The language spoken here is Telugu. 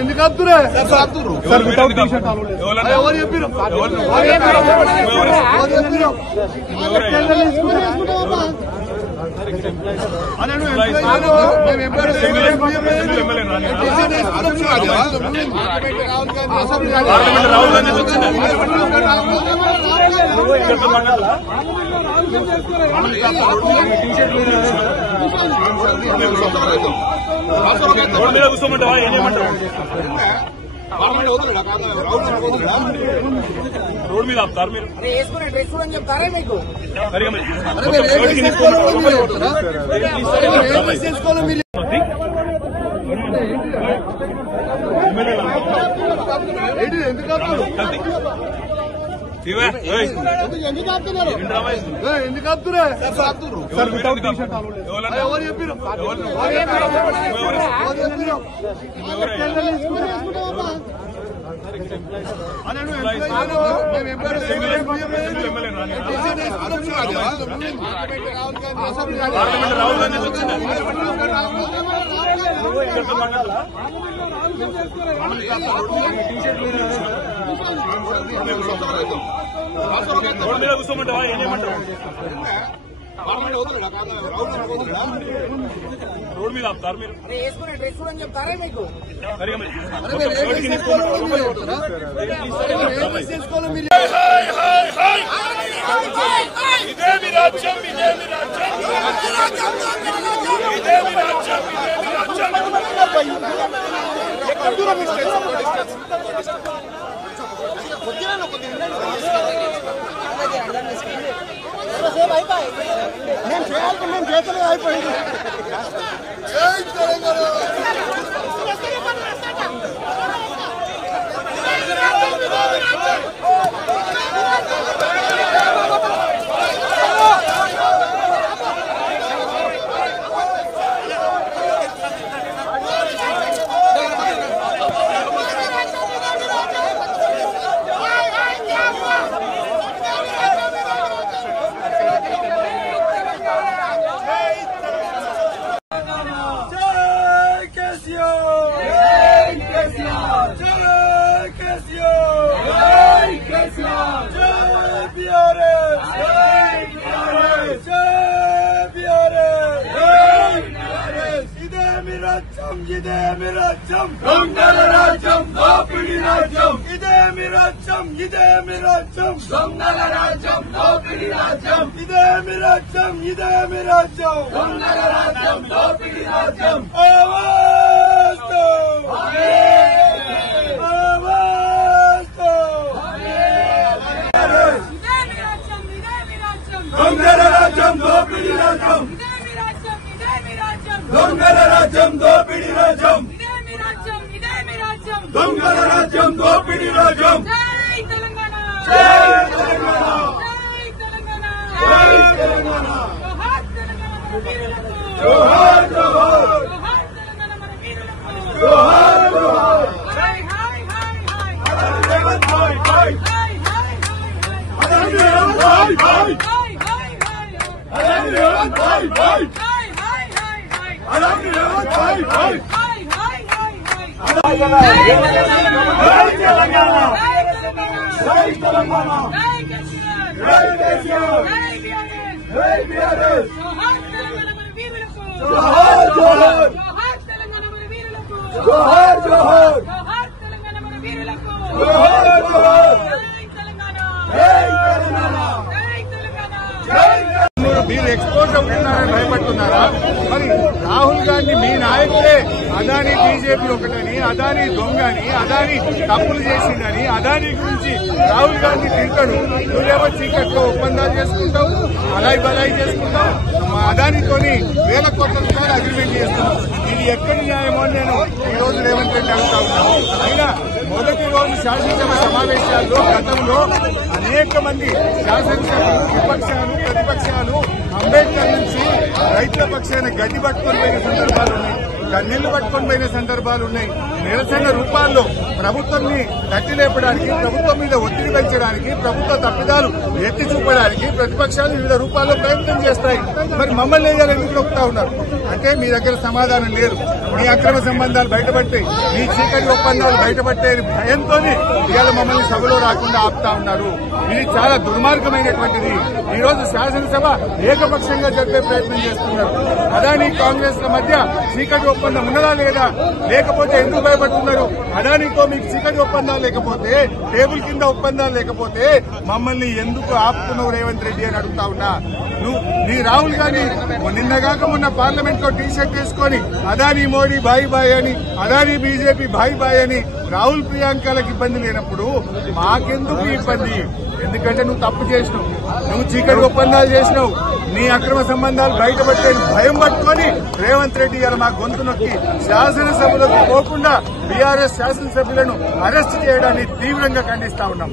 ఎందుకు వద్దురా ఎవరు చెప్పారు రాహుల్ గాంధీ వచ్చింది రోడ్ మీద కూర్చోమంటావా ఏం చేయమంటావు రోడ్ మీద ఆపుతారు మీరు చెప్తారా మీకు ఎందుకు వద్దురా ఎవరు చెప్పారు రాహుల్ గాంధీ వచ్చింది రోడ్ మీద కూర్చోమంటావా ఏం చేయమంటావు రోడ్ మీద ఆపుతారు మీరు చెప్తారా మీకు నేను చేయాలి నేను చేతలే అయిపోయింది దొంగల రాజ్యం దోపిడీ రాజ్యం ఇదే మీ రాజ్యం ఇదే మీ రాజ్యం దొంగల రాజ్యం దోపిడీ రాజ్యం ఇదే మీ రాజ్యం ఇదే మీ రాజ్యం దొంగల రాజ్యం దోపిడీ రాజ్యం ఆవాజ్ దో ఆవాజ్ దో దొంగల రాజ్యం దోపిడీ రాజ్యం దొంగల రాజ్యం దోపిడీ రాజ్యం దొంగల రాజ్యం దోపిడీ రాజ్యం జై తెలంగాణ జై తెలంగాణ జై తెలంగాణ జోహార్ జోహార్ జోహార్ జోహార్ హై హై హై రేవంత్ భాయ్ భాయ్ రేవంత్ భాయ్ భాయ్ రేవంత్ భాయ్ భాయ్ రేవంత్ భాయ్ భాయ్ జై తెలంగాణ జై తెలంగాణ జై కేసీఆర్ జై బీఆర్ఎస్ జోహార్ జోహార్ జోహార్ జోహార్ జోహార్ జోహార్ జై తెలంగాణ మీరు ఎక్స్పోజ్ అవుతున్నారని భయపడుతున్నారా? మరి రాహుల్ గాంధీ మీ నాయకుడే అదానీ బీజేపీ ఒకటని, అదానీ దొంగని, అదానీ తప్పులు చేసిందని, అదానీ గురించి రాహుల్ గాంధీ తింటాడు. నువ్వేమో చీకట్లో ఒప్పందాలు చేసుకుంటావు, అలాయి బలాయి చేసుకుంటావు, మా అదానీతోని వేల కోట్ల రూపాయలు అగ్రిమెంట్ చేస్తావు. ఇది ఎక్కడి న్యాయమో అని నేను ఈ రోజు రేవంత్ రెడ్డి అడుగుతా ఉన్నాను. అయినా మొదటి రోజు శాసనసభ సమావేశాల్లో గతంలో అనేక మంది శాసనసభ్యులు, విపక్షాలు, ప్రతిపక్షాలు అంబేద్కర్ నుంచి రైతుల పక్షాన గడ్డి పట్టుకొని పోయిన సందర్భాలు ఉన్నాయి. కన్నీళ్లు పట్టుకొని పోయిన సందర్భాలు ఉన్నాయి. నిరసన రూపాల్లో ప్రభుత్వాన్ని తట్టి లేపడానికి, ప్రభుత్వం మీద ఒత్తిడి పెంచడానికి, ప్రభుత్వ తప్పిదాలు ఎత్తి చూపడానికి ప్రతిపక్షాలు వివిధ రూపాల్లో ప్రయత్నం చేస్తాయి. మరి మమ్మల్ని ఎందుకు నొక్కుతా ఉన్నారు అంటే మీ దగ్గర సమాధానం లేదు. మీ అక్రమ సంబంధాలు బయటపడతాయి, మీ చీకటి ఒప్పందాలు బయటపడతాయని భయంతో ఇవాళ మమ్మల్ని సభలో రాకుండా ఆపుతా ఉన్నారు. ఇది చాలా దుర్మార్గమైనటువంటిది. ఈ రోజు శాసనసభ ఏకపక్షంగా జరిపే ప్రయత్నం చేస్తున్నారు. అదానీ కాంగ్రెస్ ల మధ్య చీకటి ఒప్పందం ఉన్నదా లేదా, లేకపోతే ఎందుకు భయపడుతున్నారు? అదానీతో మీకు చీకటి ఒప్పందాలు లేకపోతే, టేబుల్ కింద ఒప్పందాలు లేకపోతే మమ్మల్ని ఎందుకు ఆపుతున్నావు రేవంత్ రెడ్డి అని అడుగుతా ఉన్నా. నీ రాహుల్ గాంధీ నిన్నగాక మొన్న పార్లమెంట్ లో టీ షర్ట్ వేసుకొని అదానీ మోడీ బాయ్ బాయ్ అని, అదానీ బీజేపీ బాయ్ బాయ్ అని రాహుల్ ప్రియాంకలకు ఇబ్బంది లేనప్పుడు మాకెందుకు ఇబ్బంది? ఎందుకంటే నువ్వు తప్పు చేసినావు, నువ్వు చీకటి ఒప్పందాలు చేసినావు, నీ అక్రమ సంబంధాలు బయటపడే భయం పట్టుకొని రేవంత్ రెడ్డి గారు మా గొంతు నొక్కి శాసనసభలకు పోకుండా బీఆర్ఎస్ శాసనసభ్యులను అరెస్ట్ చేయడాన్ని తీవ్రంగా ఖండిస్తా ఉన్నాం.